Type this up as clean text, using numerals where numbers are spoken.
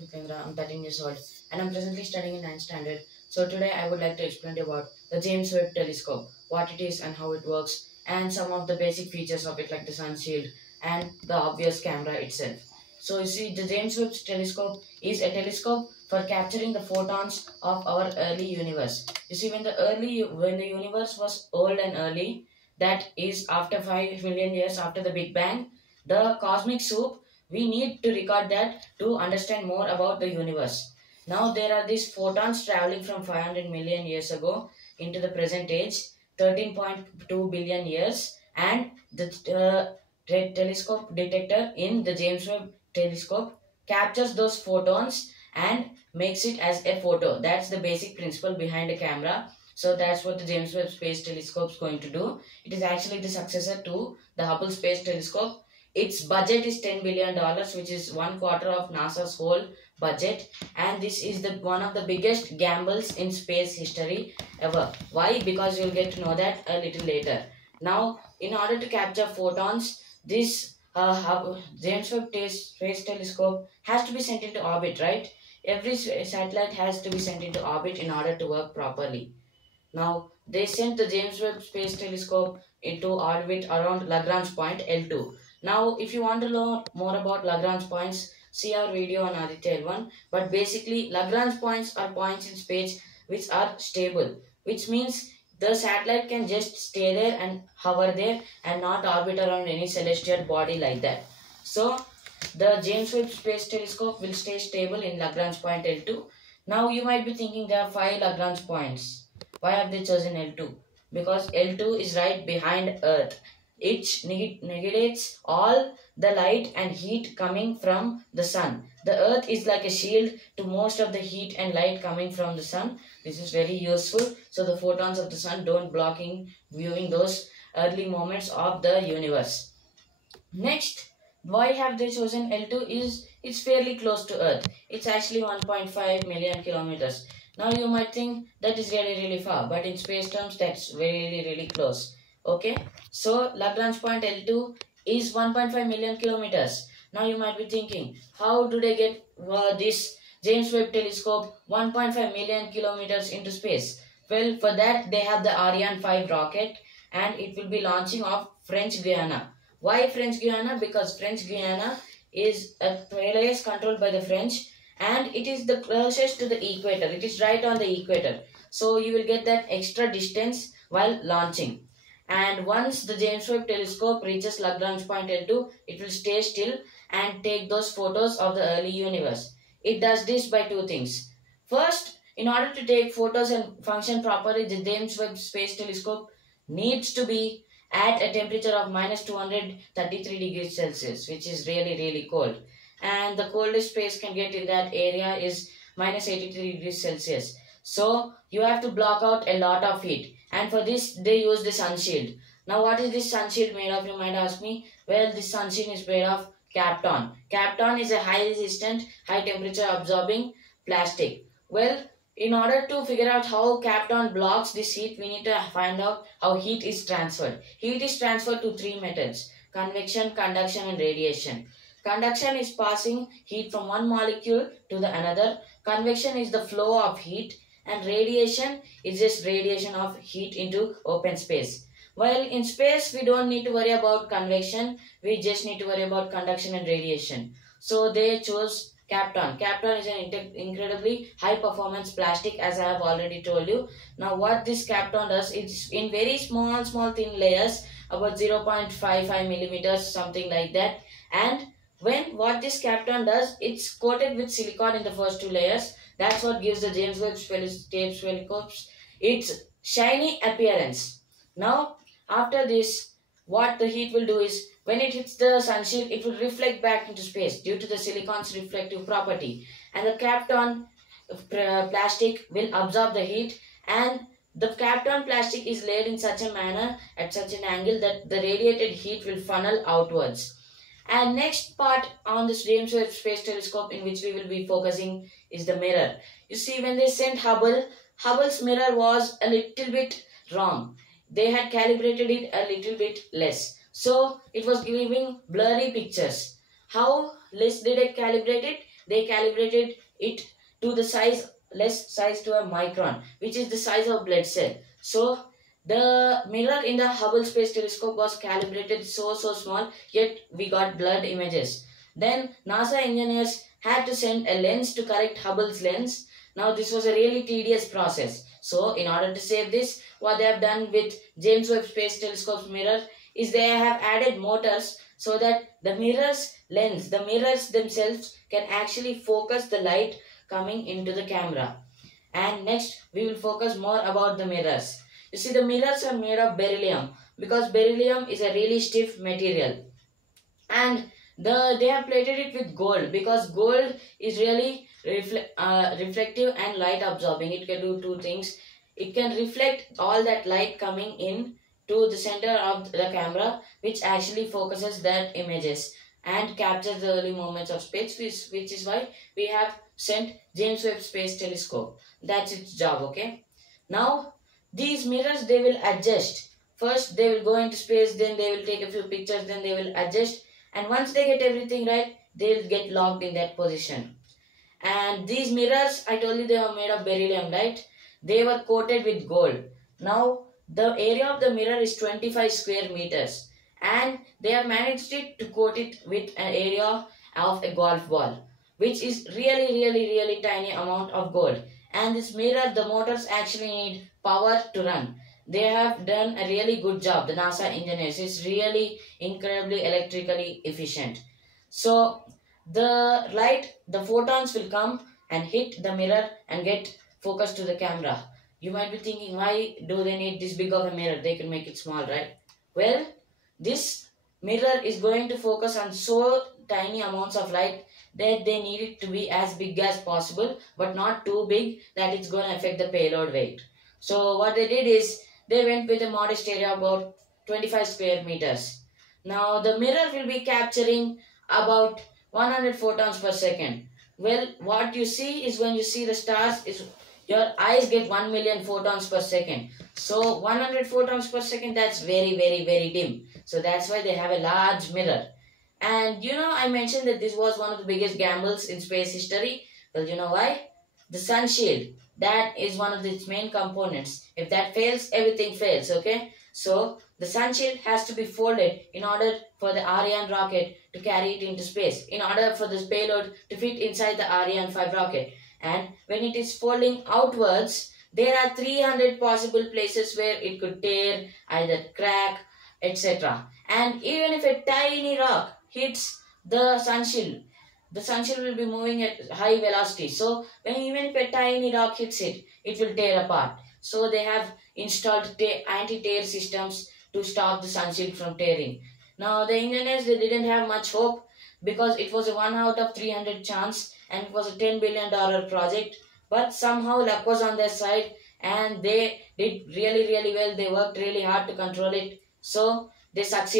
Hipendra. I'm 13 years old and I'm presently studying in 9th standard. So today I would like to explain to you about the James Webb Telescope, what it is and how it works, and some of the basic features of it like the sun shield and the obvious camera itself. So you see, the James Webb Telescope is a telescope for capturing the photons of our early universe. You see, when the universe was old and early, that is after 5 million years after the Big Bang, the cosmic soup, we need to record that to understand more about the universe. Now there are these photons traveling from 500 million years ago into the present age, 13.2 billion years, and the telescope detector in the James Webb telescope captures those photons and makes it as a photo. That's the basic principle behind a camera. So that's what the James Webb Space Telescope is going to do. It is actually the successor to the Hubble Space Telescope. Its budget is $10 billion, which is 1/4 of NASA's whole budget. And this is the one of the biggest gambles in space history ever. Why? Because you'll get to know that a little later. Now, in order to capture photons, this James Webb Space Telescope has to be sent into orbit, right? Every satellite has to be sent into orbit in order to work properly. Now, they sent the James Webb Space Telescope into orbit around Lagrange point L2. Now, if you want to learn more about Lagrange points, see our video on Aditya L1. But basically, Lagrange points are points in space which are stable, which means the satellite can just stay there and hover there and not orbit around any celestial body like that. So, the James Webb Space Telescope will stay stable in Lagrange point L2. Now, you might be thinking there are 5 Lagrange points. Why have they chosen L2? Because L2 is right behind Earth. It negates all the light and heat coming from the sun. The Earth is like a shield to most of the heat and light coming from the sun. This is very useful. So the photons of the sun don't blocking viewing those early moments of the universe. Next, why have they chosen L2 is it's fairly close to Earth. It's actually 1.5 million kilometers. Now you might think that is really far, but in space terms that's really close. Okay, so Lagrange point L2 is 1.5 million kilometers. Now you might be thinking, how do they get this James Webb Telescope 1.5 million kilometers into space? Well, for that they have the Ariane 5 rocket and it will be launching off French Guiana. Why French Guiana? Because French Guiana is a place controlled by the French and it is the closest to the equator. It is right on the equator. So you will get that extra distance while launching. And once the James Webb Telescope reaches Lagrange point L2, it will stay still and take those photos of the early universe. It does this by 2 things. First, in order to take photos and function properly, the James Webb Space Telescope needs to be at a temperature of minus 233 degrees Celsius, which is really cold. And the coldest space can get in that area is minus 83 degrees Celsius. So you have to block out a lot of heat. And for this, they use the sun shield. Now, what is this sun shield made of, you might ask me? Well, this sun shield is made of Kapton. Kapton is a high resistant, high temperature absorbing plastic. Well, in order to figure out how Kapton blocks this heat, we need to find out how heat is transferred. Heat is transferred to 3 methods: convection, conduction and radiation. Conduction is passing heat from one molecule to the another. Convection is the flow of heat. And radiation is just radiation of heat into open space. While in space, we don't need to worry about convection. We just need to worry about conduction and radiation. So they chose Kapton. Kapton is an incredibly high performance plastic, as I have already told you. Now what this Kapton does, it's in very small thin layers, about 0.55 millimeters, something like that. And what this Kapton does, it's coated with silicon in the first 2 layers. That's what gives the James Webb Telescope its shiny appearance. Now, after this, what the heat will do is, when it hits the sun shield, it will reflect back into space due to the silicon's reflective property. And the Kapton plastic will absorb the heat, and the Kapton plastic is laid in such a manner, at such an angle, that the radiated heat will funnel outwards. And next part on this James Webb Space Telescope in which we will be focusing is the mirror. You see, when they sent Hubble's mirror was a little bit wrong. They had calibrated it a little bit less. So it was giving blurry pictures. How less did they calibrate it? they calibrated it to the size, less size to a micron, which is the size of blood cell. So the mirror in the Hubble Space Telescope was calibrated so small, yet we got blurred images. Then NASA engineers had to send a lens to correct Hubble's lens. Now this was a really tedious process. So in order to save this, what they have done with James Webb Space Telescope's mirror is they have added motors so that the mirror's lens, the mirrors themselves can actually focus the light coming into the camera. And next we will focus more about the mirrors. You see, the mirrors are made of beryllium because beryllium is a really stiff material. And they have plated it with gold because gold is really reflective and light absorbing. It can do two things. It can reflect all that light coming in to the center of the camera, which actually focuses that images and captures the early moments of space, which is why we have sent James Webb Space Telescope. That's its job, okay? Now, these mirrors, they will adjust. First, they will go into space, then they will take a few pictures, then they will adjust. And once they get everything right, they will get locked in that position. And these mirrors, I told you they were made of beryllium, right? They were coated with gold. Now, the area of the mirror is 25 square meters. And they have managed to coat it with an area of a golf ball, which is really tiny amount of gold. And this mirror, the motors actually need power to run. They have done a really good job. The NASA engineers is really incredibly electrically efficient. So the light, the photons will come and hit the mirror and get focused to the camera. You might be thinking, why do they need this big of a mirror? They can make it small, right? Well, this mirror is going to focus on so tiny amounts of light that they need it to be as big as possible, but not too big that it's going to affect the payload weight. So what they did is they went with a modest area about 25 square meters. Now the mirror will be capturing about 100 photons per second. Well, what you see is when you see the stars is your eyes get 1 million photons per second. So 100 photons per second, that's very dim. So that's why they have a large mirror. And you know, I mentioned that this was one of the biggest gambles in space history. Well, you know why? The sun shield. That is one of its main components. If that fails, everything fails, okay? So the sun shield has to be folded in order for the Ariane rocket to carry it into space, in order for this payload to fit inside the Ariane 5 rocket. And when it is folding outwards, there are 300 possible places where it could tear, either crack, etc. And even if a tiny rock hits the sun shield will be moving at high velocity. So even if a tiny rock hits it, it will tear apart. So they have installed anti-tear systems to stop the sun shield from tearing. Now the engineers, they didn't have much hope because it was a 1 out of 300 chance and it was a $10 billion project. But somehow luck was on their side and they did really well. They worked really hard to control it. So they succeeded.